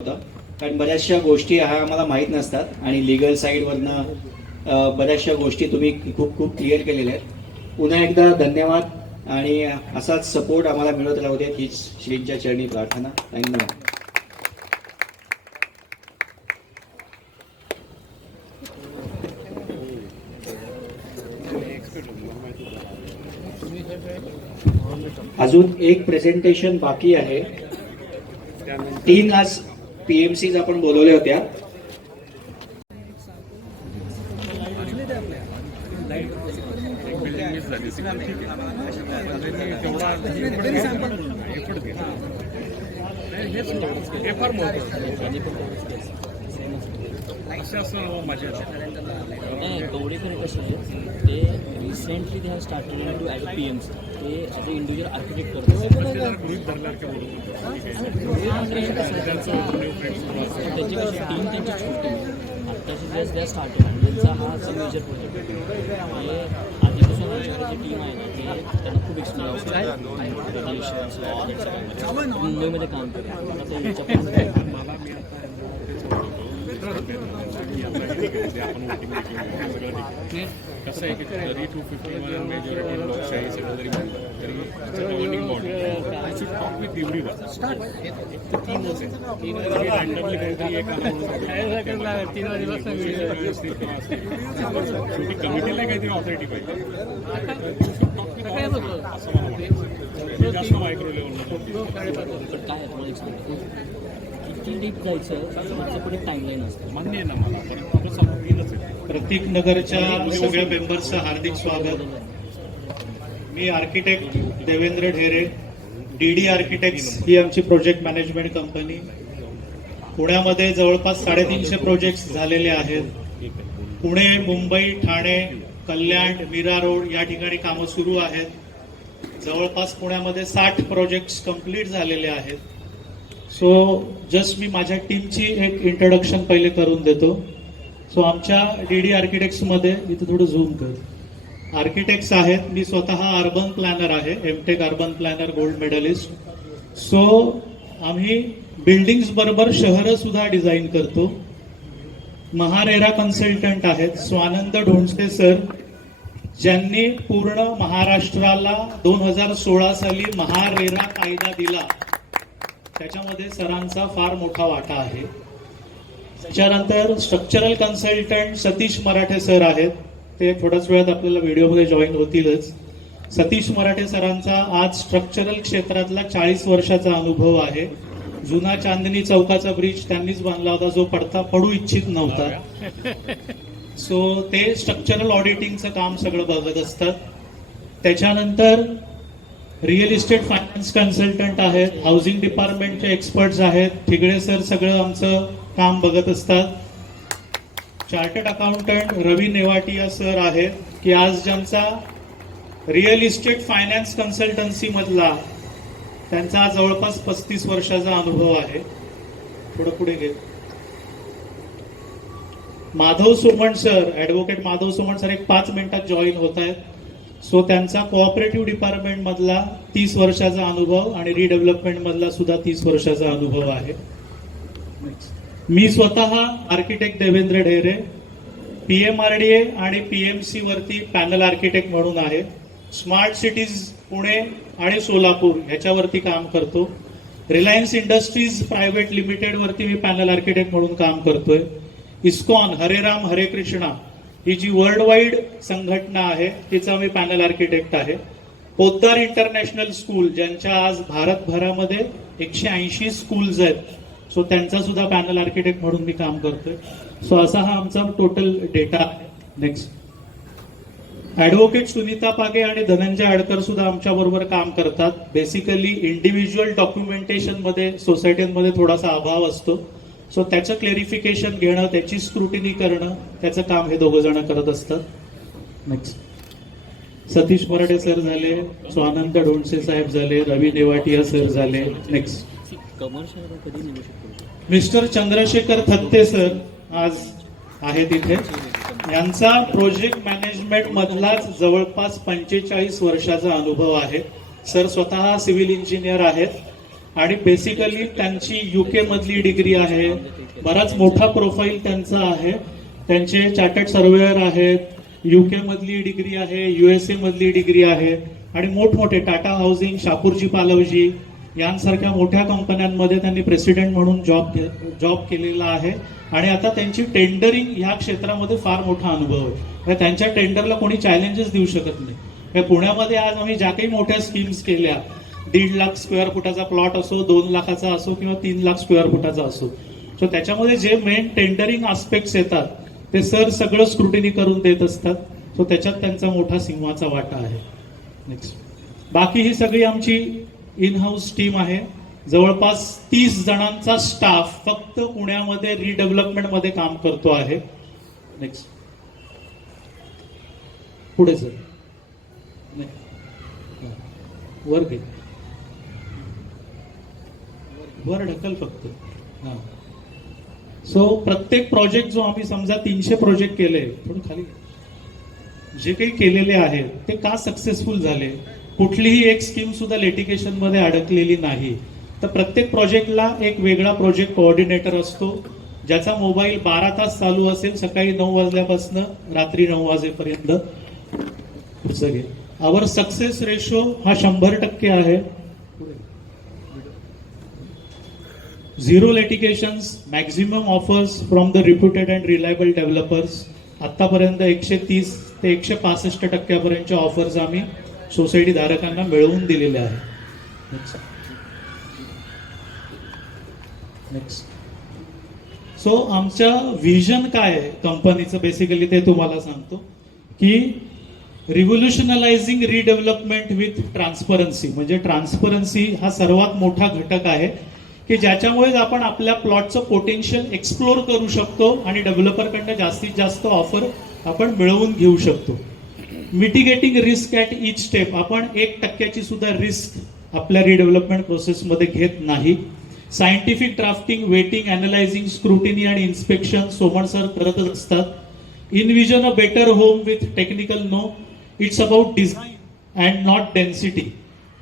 होतं, कारण बऱ्याचशा गोष्टी ह्या आम्हाला माहीत नसतात आणि लिगल साईडवरनं बऱ्याचशा गोष्टी तुम्ही खूप खूप क्लिअर केलेल्या आहेत. पुन्हा एकदा धन्यवाद आणि असाच सपोर्ट आम्हाला मिळत राहू देत हीच श्रींच्या चरणी प्रार्थना. धन्यवाद. अजून एक प्रेझेंटेशन बाकी आहे. 3 आज पीएमसीज आपण बोलवल्या होत्या. गौडेकर कसे आहे ते recently they have started to as a PMC. ते ॲज अ इंडिव्हिज्युअल आर्किटेक्ट करतात. त्याची कशी टीम त्यांची छोटी आत्ताची जस्ट दे स्टार्टेड आणि त्यांचा हा मेजर प्रोजेक्ट आहे. आधीपासून आमच्याकडे जी टीम आहे ना ते त्यांना खूप एक्सपिरियन्स मुंबईमध्ये काम करतात. कसं आहे की जरी 251 मेजॉरिटी लोकशाही सगळं जरी म्हणलं तरी governing body should talk with everyone. तीनच आहे. 3 वाजता रँडमली काहीतरी एक शेवटी कमिटीला काहीतरी ऑथॉरिटी पाहिजे. असं मला वाटतं. जास्त मायक्रो लेवलला काय आहे तुम्हाला एक सांगतो किती डीप जायचं त्याचं पण एक टाईमलाईन असतं. मान्य आहे ना मला, पण कसं तीनच आहे. प्रतीक नगरच्या सगळ्या मेंबर्सचं हार्दिक स्वागत. मी architect Devendra Dhere, DD architects ही आमची प्रोजेक्ट मॅनेजमेंट कंपनी. पुण्यामध्ये जवळपास 350 प्रोजेक्ट्स झालेले आहेत. पुणे, मुंबई, ठाणे, कल्याण, मीरा रोड या ठिकाणी कामं सुरू आहेत. जवळपास पुण्यामध्ये 60 प्रोजेक्ट्स कंप्लीट झालेले आहेत. सो जस्ट मी माझ्या टीमची एक इंट्रोडक्शन पहिले करून देतो. सो आमच्या डीडी आर्किटेक्ट्समध्ये इथं थोडं झूम कर आर्किटेक्ट्स आहेत. मी स्वतः अर्बन प्लॅनर आहे, MTech urban planner gold medalist. So आम्ही बिल्डिंग्स बरोबर शहरं सुद्धा डिझाईन करतो. महारेरा कन्सल्टंट आहेत स्वानंद ढोणसे सर, ज्यांनी पूर्ण महाराष्ट्राला 2016 साली महारेरा कायदा दिला. त्याच्यामध्ये सरांचा फार मोठा वाटा आहे. त्याच्यानंतर स्ट्रक्चरल कन्सल्टंट सतीश मराठे सर आहेत. ते थोड्याच वेळात आपल्याला व्हिडिओमध्ये जॉईन होतीलच. सतीश मराठे सरांचा आज स्ट्रक्चरल क्षेत्रातला 40 वर्षाचा अनुभव आहे. जुना चांदणी चौकाचा ब्रिज त्यांनीच बांधला होता, जो पडू इच्छित नव्हता. सो ते स्ट्रक्चरल ऑडिटिंगचं काम सगळं बघत असतात. त्याच्यानंतर रिअल इस्टेट फायनान्स कन्सल्टंट आहेत, हाऊसिंग डिपार्टमेंटचे एक्सपर्ट्स आहेत. ठिगळे सर सगळं आमचं काम बघत असतात. चार्टर्ड अकाउंटंट रवी नेवाटिया सर आहेत की आज ज्यांचा रिअल इस्टेट फायनान्स कन्सल्टन्सी मधला त्यांचा जवळपास 35 वर्षाचा अनुभव आहे. थोडं पुढे घे. Madhav Soman sir, advocate Madhav Soman sir एक 5 मिनिटात जॉईन होत आहेत. सो त्यांचा कोऑपरेटिव्ह डिपार्टमेंट मधला 30 वर्षाचा अनुभव आणि रिडेव्हलपमेंट मधला सुद्धा 30 वर्षाचा अनुभव आहे. मी स्वतः आर्किटेक्ट देवेंद्र ढेरे, PMRDA आणि PMC वरती पॅनल आर्किटेक्ट म्हणून आहे. स्मार्ट सिटीज पुणे आणि सोलापूर ह्याच्यावरती काम करतो. रिलायन्स इंडस्ट्रीज प्रायव्हेट लिमिटेड वरती मी पॅनल आर्किटेक्ट म्हणून काम करतोय. इस्कॉन हरे राम हरे कृष्णा ही जी वर्ल्ड वाईड संघटना आहे तिचा मी पॅनल आर्किटेक्ट आहे. पोद्दार इंटरनॅशनल स्कूल, ज्यांच्या आज भारतभरामध्ये 180 स्कूल्स आहेत, सो त्यांचा सुद्धा पॅनल आर्किटेक्ट म्हणून मी काम करतोय. सो असा हा आमचा टोटल डेटा आहे. नेक्स्ट. ऍडव्होकेट सुनीता पागे आणि धनंजय आडकर सुद्धा आमच्या बरोबर काम करतात. बेसिकली इंडिव्हिज्युअल डॉक्युमेंटेशन मध्ये सोसायटीमध्ये थोडासा अभाव असतो. सो त्याचं क्लेरिफिकेशन घेणं, त्याची स्क्रुटिनी करणं, त्याचं काम हे दोघं जण करत असतात. नेक्स्ट. सतीश मराठे सर झाले, स्वानंद ढोणसे साहेब झाले, रवी नेवाटिया सर झाले. Next. Mister Chandrashekhar Thatte sir आज आहेत इथे. यांचा प्रोजेक्ट मॅनेजमेंट मधलाच जवळपास 45 वर्षाचा अनुभव आहे. सर स्वतः सिव्हिल इंजिनियर आहेत आणि बेसिकली त्यांची UK मधली डिग्री आहे, बराच मोठा प्रोफाईल त्यांचा आहे. त्यांचे चार्टर्ड सर्वेअर आहेत, UK मधली डिग्री आहे, USA मधली डिग्री आहे आणि मोठमोठे टाटा हाऊसिंग, शापूरजी पालवजी यांसारख्या मोठ्या कंपन्यांमध्ये त्यांनी प्रेसिडेंट म्हणून जॉब केलेला आहे. आणि आता त्यांची टेंडरिंग ह्या क्षेत्रामध्ये फार मोठा अनुभव आहे. त्यांच्या टेंडरला कोणी चॅलेंजेस देऊ शकत नाही. पुण्यामध्ये आज आम्ही ज्या काही मोठ्या स्कीम्स केल्या, 1.5 लाख स्क्वेअर फुटाचा प्लॉट असो, 2 लाखाचा असो किंवा 3 लाख स्क्वेअर फुटाचा असो, सो त्याच्यामध्ये जे मेन टेंडरिंग आस्पेक्ट्स येतात ते सर सगळं स्क्रुटिनी करून देत असतात. सो त्याच्यात त्यांचा मोठा सिंहाचा वाटा आहे. नेक्स्ट, बाकी ही सगळी आमची इन हाऊस टीम आहे. जवळपास 30 जणांचा स्टाफ फक्त पुण्यामध्ये रिडेव्हलपमेंट मध्ये काम करतो आहे. नेक्स्ट, पुढे सर, वर घे, वर ढकल फक्त. हा, सो प्रत्येक प्रोजेक्ट जो आम्ही समजा 300 प्रोजेक्ट केले, थोडं खाली, जे काही केलेले आहेत ते का सक्सेसफुल झाले, कुठलीही एक स्कीम सुद्धा लिटिगेशन मध्ये अडकलेली नाही. तर प्रत्येक प्रोजेक्टला एक वेगळा प्रोजेक्ट कोऑर्डिनेटर असतो, ज्याचा मोबाईल 12 तास चालू असेल, सकाळी 9 वाजल्यापासून रात्री 9 वाजेपर्यंत. पुढचं घे. आवर सक्सेस रेशो हा 100% आहे. 0 litigations, maximum offers from the reputed and reliable developers. आतापर्यंत 130 ते 165% पर्यंतच्या ऑफर्स आम्ही सोसायटी धारकांना मिळवून दिलेल्या आहेत. नेक्स्ट, सो आमच्या व्हिजन काय आहे कंपनीचं, बेसिकली ते तुम्हाला सांगतो की रिव्होल्युशनलायझिंग रिडेव्हलपमेंट विथ ट्रान्सपरन्सी. म्हणजे ट्रान्सपरन्सी हा सर्वात मोठा घटक आहे की ज्याच्यामुळे आपण आपल्या प्लॉटचं पोटेन्शियल एक्सप्लोर करू शकतो आणि डेव्हलपरकडनं जास्तीत जास्त ऑफर आपण मिळवून घेऊ शकतो. Mitigating risk at each step. आपण 1% सुद्धा रिस्क आपल्या रिडेव्हलपमेंट प्रोसेसमध्ये घेत नाही. सायंटिफिक ड्राफ्टिंग, वेटिंग, अॅनलायझिंग, स्क्रुटिनी आणि इन्स्पेक्शन सोमण सर करतच असतात. इनविजन a better home with technical know. It's about design and not density.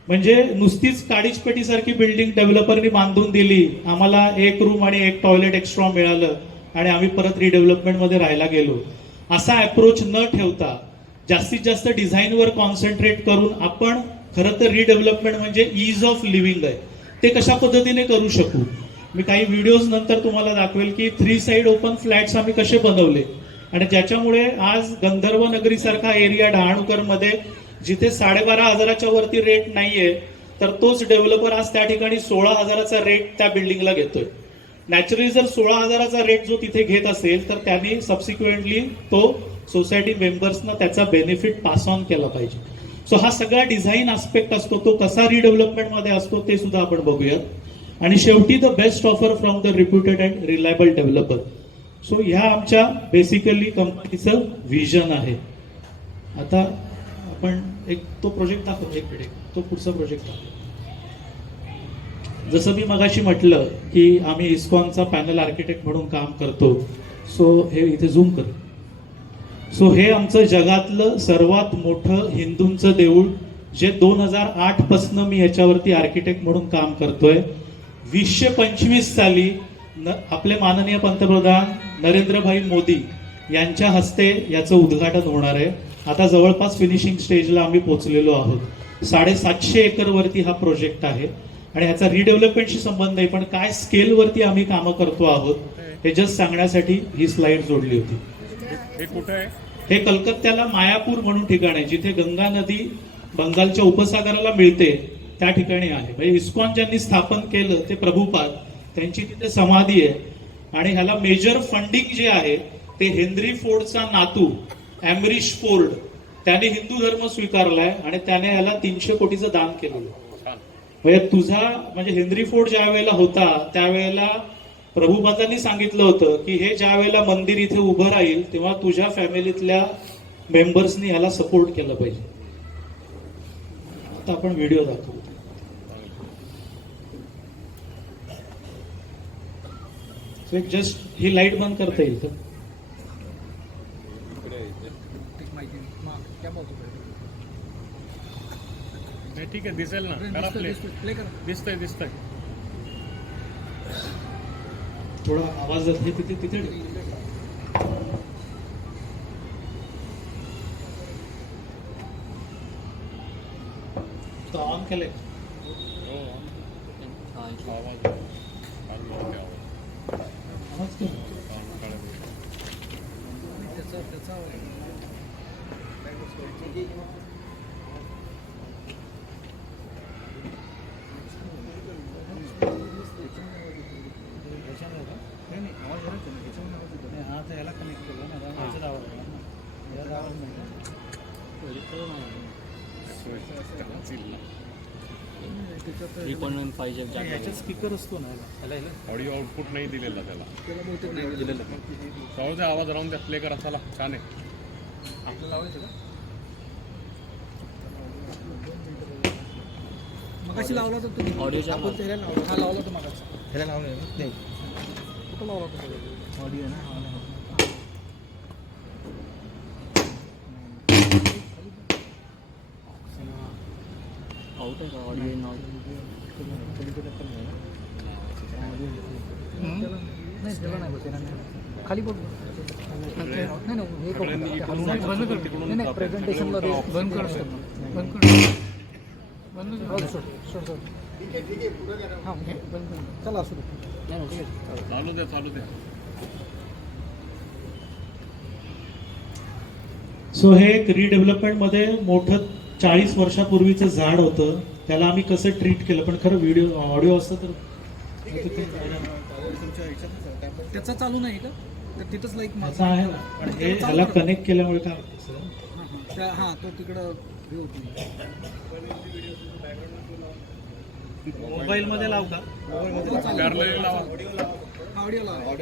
म्हणजे नुसतीच काडीच पेटीसारखी बिल्डिंग डेव्हलपरनी बांधून दिली, आम्हाला 1 रूम आणि 1 टॉयलेट एक्स्ट्रा मिळालं आणि आम्ही परत रिडेव्हलपमेंट मध्ये राहायला गेलो, असा अप्रोच न ठेवता जास्तीत जास्त डिझाईनवर कॉन्सन्ट्रेट करून आपण खरं तर रिडेव्हलपमेंट म्हणजे इज ऑफ लिव्हिंग आहे, ते कशा पद्धतीने करू शकू. मी काही व्हिडिओज नंतर तुम्हाला दाखवेल की 3 साइड ओपन फ्लॅट्स आम्ही कसे बनवले आणि ज्याच्यामुळे आज गंधर्व नगरी सारखा एरिया डहाणूकर मध्ये जिथे 12,500च्या वरती रेट नाहीये, तर तोच डेव्हलपर आज त्या ठिकाणी 16,000चा रेट त्या बिल्डिंगला घेतोय. नॅचरली जर 16,000चा रेट जो तिथे घेत असेल तर त्यांनी सबसिक्वेंटली तो सोसायटी मेंबर्सना त्याचा बेनिफिट पास ऑन केला पाहिजे. सो हा सगळा डिझाईन आस्पेक्ट असतो, तो कसा रिडेव्हलपमेंट मध्ये असतो ते सुद्धा आपण बघूयात. आणि शेवटी the best offer from the reputed and reliable developer. So ह्या आमच्या बेसिकली कंपनीचं व्हिजन आहे. आता आपण एक तो प्रोजेक्ट दाखवू, तो पुढचा प्रोजेक्ट दाखवू. जसं मी मगाशी म्हटलं की आम्ही इस्कॉनचा पॅनल आर्किटेक्ट म्हणून काम करतो. सो हे इथे झूम कर. सो हे आमचं जगातलं सर्वात मोठं हिंदूंचं देऊळ, जे 2008 पासून मी ह्याच्यावरती आर्किटेक्ट म्हणून काम करतोय. 2025 साली आपले माननीय पंतप्रधान नरेंद्रभाई मोदी यांच्या हस्ते याचं उद्घाटन होणार आहे. आता जवळपास फिनिशिंग स्टेजला आम्ही पोहोचलेलो आहोत. 750 एकर वरती हा प्रोजेक्ट आहे आणि ह्याचा रिडेव्हलपमेंटशी संबंध आहे, पण काय स्केलवरती आम्ही कामं करतो आहोत हे जस्ट सांगण्यासाठी ही स्लाइड जोडली होती. हे कुठे आहे? हे कलकत्त्याला मायापूर म्हणून ठिकाण आहे, जिथे गंगा नदी बंगालच्या उपसागराला मिळते त्या ठिकाणी आहे. म्हणजे इस्कॉन ज्यांनी स्थापन केलं ते प्रभुपाद, त्यांची तिथे समाधी आहे. आणि ह्याला मेजर फंडिंग जे आहे ते हेनरी फोर्डचा नातू एमरिश फोर्ड, त्याने हिंदू धर्म स्वीकारलाय आणि त्याने ह्याला 300 कोटीचं दान केलेलं. म्हणजे तुझा म्हणजे हेनरी फोर्ड ज्या वेळेला होता त्यावेळेला प्रभुपादांनी सांगितलं होतं की हे ज्या वेळेला मंदिर इथे उभं राहील तेव्हा तुझ्या फॅमिलीतल्या मेंबर्सनी ह्याला सपोर्ट केलं पाहिजे. आता आपण व्हिडिओ दाखवू. एक जस्ट ही लाईट बंद करता येईल का? ठीक आहे, दिसेल ना. करा प्ले. दिसतंय. थोडा आवाज आहे तिथे तिथे तो ऑन केलंय आवाज केला स्पीकर असतो ना ऑडिओ आउटपुट नाही दिलेला त्याला जाऊ दे, आवाज राहून द्या, प्ले करा, चला छान आहे. आपल्याला लावायचं का मगाशी लावला तर तुम्ही ऑडिओच्या आपण त्याला लावला हा लावला तर मगाशी त्याला लावलं नाही कुठं लावला होता ऑडिओ ना आउट आहे का ऑडिओ इन आउट? खाली बघ नाही प्रेझेंटेशनला बंद कर बंद कर बंद हां बंद चला असू दे चालू द्या, चालू द्या. सो हे एक रिडेव्हलपमेंट मध्ये मोठं 40 वर्षापूर्वीचं झाड होतं, त्याला आम्ही कसं ट्रीट केलं, पण खरं व्हिडिओ ऑडिओ असतं तर त्याचा चालू नाही का तर तिथंच लाईक असं आहे ना, पण हे ह्याला कनेक्ट केल्यामुळे काय होतं सर? हां तो तिकडं हे होती मोबाईल मध्ये लाव का? पॅरलल लावा. ऑडिओ लावा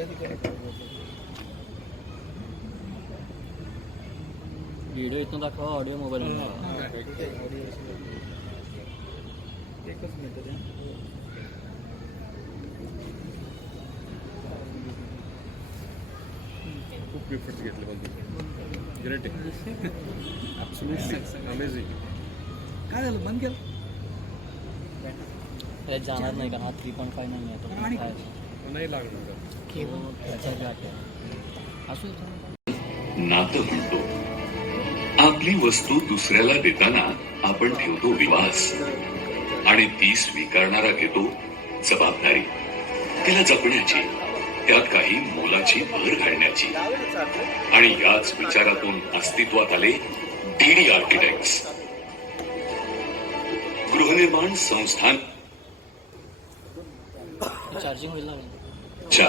व्हिडिओ इथून दाखवा, ऑडिओ मोबाईल एकच मिनिट खूप एफर्ट्स घेतले पण ग्रेट आहे, ॲब्सोल्युटली अमेझिंग. काय झालं बंद केलं त्यात जाणार नाही का? हा 3.5 नाही आहे तो आणि- काय? नाही लागणार का? तो त्याचा jack आहे. असू दे. नातं म्हणतो. आपली वस्तू दुसऱ्याला देताना आपण ठेवतो विश्वास आणि ती स्वीकारणारा घेतो जबाबदारी, तिला जपण्याची, त्यात काही मोलाची भर घालण्याची. आणि याच विचारातून अस्तित्वात आले डीडी आर्किटेक्ट्स, गृहनिर्माण संस्थान चार्जिंग होईल ना? च्या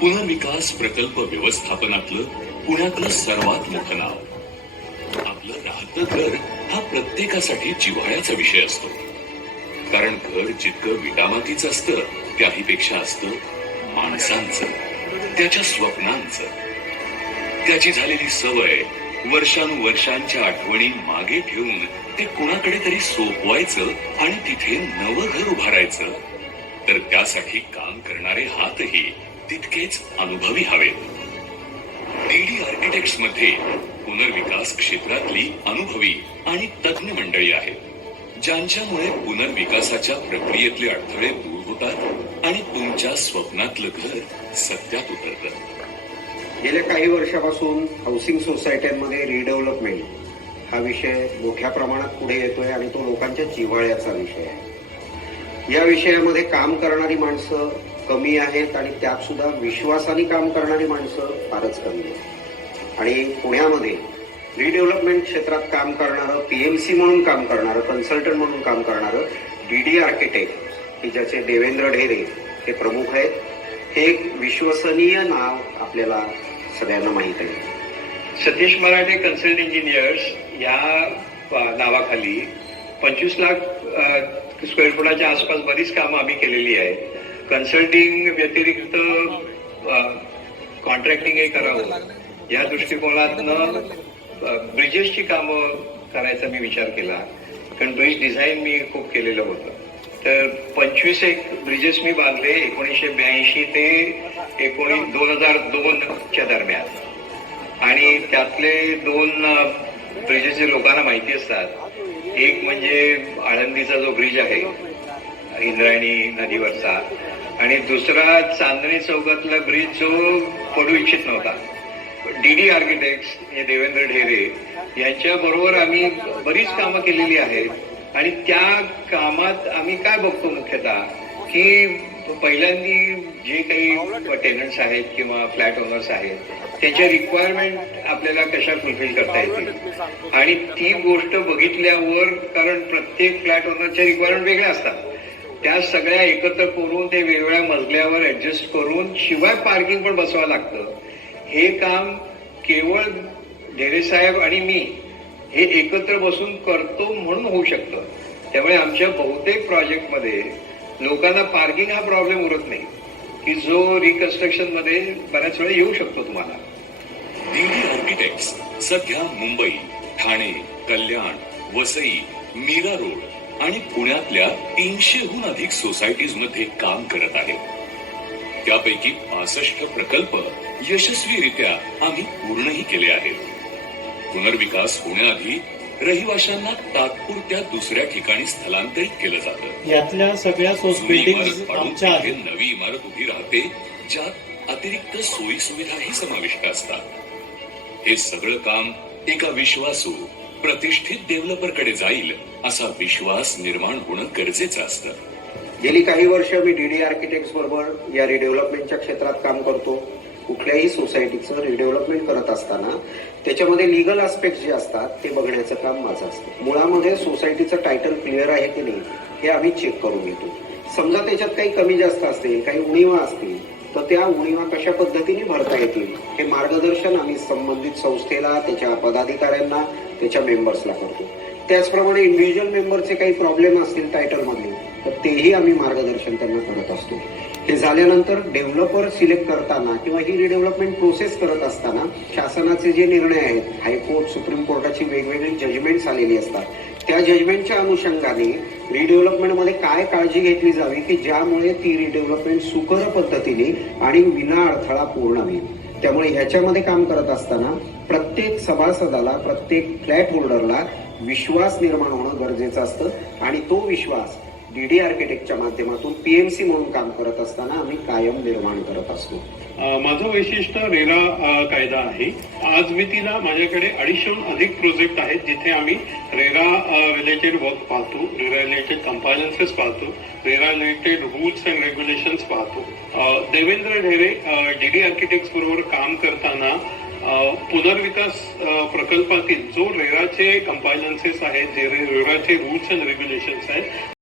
पुनर्विकास प्रकल्प व्यवस्थापनातलं पुण्यातलं सर्वात मोठं नाव. आपलं राहतं घर हा प्रत्येकासाठी जिव्हाळ्याचा विषय असतो, कारण घर जितकं विटामातीचं असतं त्याहीपेक्षा असतं माणसांचं, त्याच्या स्वप्नांचं. त्याची झालेली सवय, वर्षानुवर्षांच्या आठवणी मागे ठेवून ते कुणाकडे तरी सोपवायचं आणि तिथे नवं घर उभारायचं, तर त्यासाठी काम करणारे हातही तितकेच अनुभवी हवेत. डीडी आर्किटेक्ट्स मध्ये पुनर्विकास क्षेत्रातली अनुभवी आणि तज्ञ मंडळी आहेत, ज्यांच्यामुळे पुनर्विकासाच्या प्रक्रियेतले अडथळे दूर होतात आणि तुमच्या स्वप्नातलं घर सत्यात उतरतं. गेल्या काही वर्षापासून हाऊसिंग सोसायट्यांमध्ये रिडेव्हलपमेंट हा विषय मोठ्या प्रमाणात पुढे येतोय आणि तो लोकांच्या जिव्हाळ्याचा विषय आहे. या विषयामध्ये काम करणारी माणसं कमी आहेत आणि त्यात सुद्धा विश्वासाने काम करणारी माणसं फारच कमी आहेत. आणि पुण्यामध्ये रिडेव्हलपमेंट क्षेत्रात काम करणारं, पीएमसी म्हणून काम करणारं, कन्सल्टंट म्हणून काम करणारं डीडी आर्किटेक्ट, की ज्याचे देवेंद्र ढेरे हे प्रमुख आहेत, हे एक विश्वसनीय नाव आपल्याला सगळ्यांना माहीत आहे. सतीश मराठे कन्सल्ट इंजिनियर्स या नावाखाली 25 लाख स्क्वेअर फुटाच्या आसपास बरीच कामं आम्ही केलेली आहेत. कन्सल्टिंग व्यतिरिक्त कॉन्ट्रॅक्टिंगही करावं या दृष्टिकोनातनं ब्रिजेसची कामं करायचा मी विचार केला, कारण ब्रिज डिझाईन मी खूप केलेलं होतं. तर 25 एक ब्रिजेस मी बांधले 1982 ते 2002च्या दरम्यान. आणि त्यातले 2 ब्रिजेस जे लोकांना माहिती असतात, एक म्हणजे आळंदीचा जो ब्रिज आहे इंद्रायणी नदीवरचा, आणि दुसरा चांदणी चौकातला ब्रिज जो पडू इच्छित नव्हता. डीडी आर्किटेक्ट्स हे देवेंद्र ढेरे यांच्या बरोबर आम्ही बरीच कामं केलेली आहेत आणि त्या कामात आम्ही काय बघतो मुख्यतः की पहिल्यांदी जे काही टेनंट्स आहेत किंवा फ्लॅट ओनर्स आहेत त्यांच्या रिक्वायरमेंट आपल्याला कशा फुलफिल करता येतील आणि ती गोष्ट बघितल्यावर, कारण प्रत्येक फ्लॅट ओनरच्या रिक्वायरमेंट वेगळ्या असतात, त्या सगळ्या एकत्र करून ते वेगवेगळ्या मजल्यावर ऍडजस्ट करून शिवाय पार्किंग पण बसवावं लागतं. हे काम केवळ ढेरेसाहेब आणि मी हे एकत्र बसून करतो म्हणून होऊ शकतं. त्यामुळे आमच्या बहुतेक प्रोजेक्टमध्ये लोकांना पार्किंग हा प्रॉब्लेम उरत नाही की जो रिकन्स्ट्रक्शन मध्ये बऱ्याच वेळा येऊ शकतो तुम्हाला. डीडी आर्किटेक्ट्स सध्या मुंबई, ठाणे, कल्याण, वसई, मीरा रोड आणि पुण्यातल्या 300हून अधिक सोसायटीज मध्ये काम करत आहे. त्यापैकी 65 प्रकल्प यशस्वीरित्या आम्ही पूर्णही केले आहेत. पुनर्विकास होण्याआधी रहिवाशांना तात्पुरत्या दुसऱ्या ठिकाणी स्थलांतरित केलं जातं. यातल्या सगळ्या जुनी इमारत बिल्डिंग पाडून आमच्या तिथे आहेत. नवी इमारत उभी राहते, ज्यात अतिरिक्त सोयी सुविधाही समाविष्ट असतात. हे सगळं काम एका विश्वासू, प्रतिष्ठित डेव्हलपरकडे जाईल असा विश्वास निर्माण होणं गरजेचं असतं. गेली काही वर्ष मी डीडी आर्किटेक्ट्स बरोबर या रिडेव्हलपमेंटच्या क्षेत्रात काम करतो. कुठल्याही सोसायटीचं रिडेव्हलपमेंट करत असताना त्याच्यामध्ये लिगल आस्पेक्ट जे असतात ते बघण्याचं काम माझं असतं. मुळामध्ये सोसायटीचं टायटल क्लिअर आहे की नाही हे आम्ही चेक करून घेतो. समजा त्याच्यात काही कमी जास्त असतील, काही उणीवा असतील, तर त्या उणीवा कशा पद्धतीने भरता येतील हे मार्गदर्शन आम्ही संबंधित संस्थेला, त्याच्या पदाधिकाऱ्यांना, त्याच्या मेंबर्सला करतो. त्याचप्रमाणे इंडिव्हिज्युअल मेंबरचे काही प्रॉब्लेम असतील टायटलमधले तर तेही आम्ही मार्गदर्शन त्यांना करत असतो. हे झाल्यानंतर डेव्हलपर सिलेक्ट करताना किंवा ही रिडेव्हलपमेंट प्रोसेस करत असताना शासनाचे जे निर्णय आहेत, हायकोर्ट, सुप्रीम कोर्टाची वेगवेगळी जजमेंट्स आलेली असतात, त्या जजमेंटच्या अनुषंगाने रिडेव्हलपमेंटमध्ये काय काळजी घेतली जावी की ज्यामुळे ती रिडेव्हलपमेंट सुकर पद्धतीने आणि विना अडथळा पूर्ण होईल. त्यामुळे ह्याच्यामध्ये काम करत असताना प्रत्येक सभासदाला, प्रत्येक फ्लॅट होल्डरला विश्वास निर्माण होणं गरजेचं असतं आणि तो विश्वास डीडी आर्किटेक्टच्या माध्यमातून पीएमसी म्हणून काम करत असताना आम्ही कायम निर्माण करत असतो. माझं वैशिष्ट्य रेरा कायदा आहे. आज मी तिला माझ्याकडे 250हून अधिक प्रोजेक्ट आहेत जिथे आम्ही रेरा रिलेटेड वर्क पाहतो, रेरा रिलेटेड कंपायलन्सेस पाहतो, RERA related rules and regulations पाहतो. देवेंद्र ढेरे डीडी आर्किटेक्ट्स बरोबर काम करताना पुनर्विकास प्रकल्पातील जो रेराचे कंपायलन्सेस आहेत, जे रेराचे रूल्स अँड रेग्युलेशन्स आहेत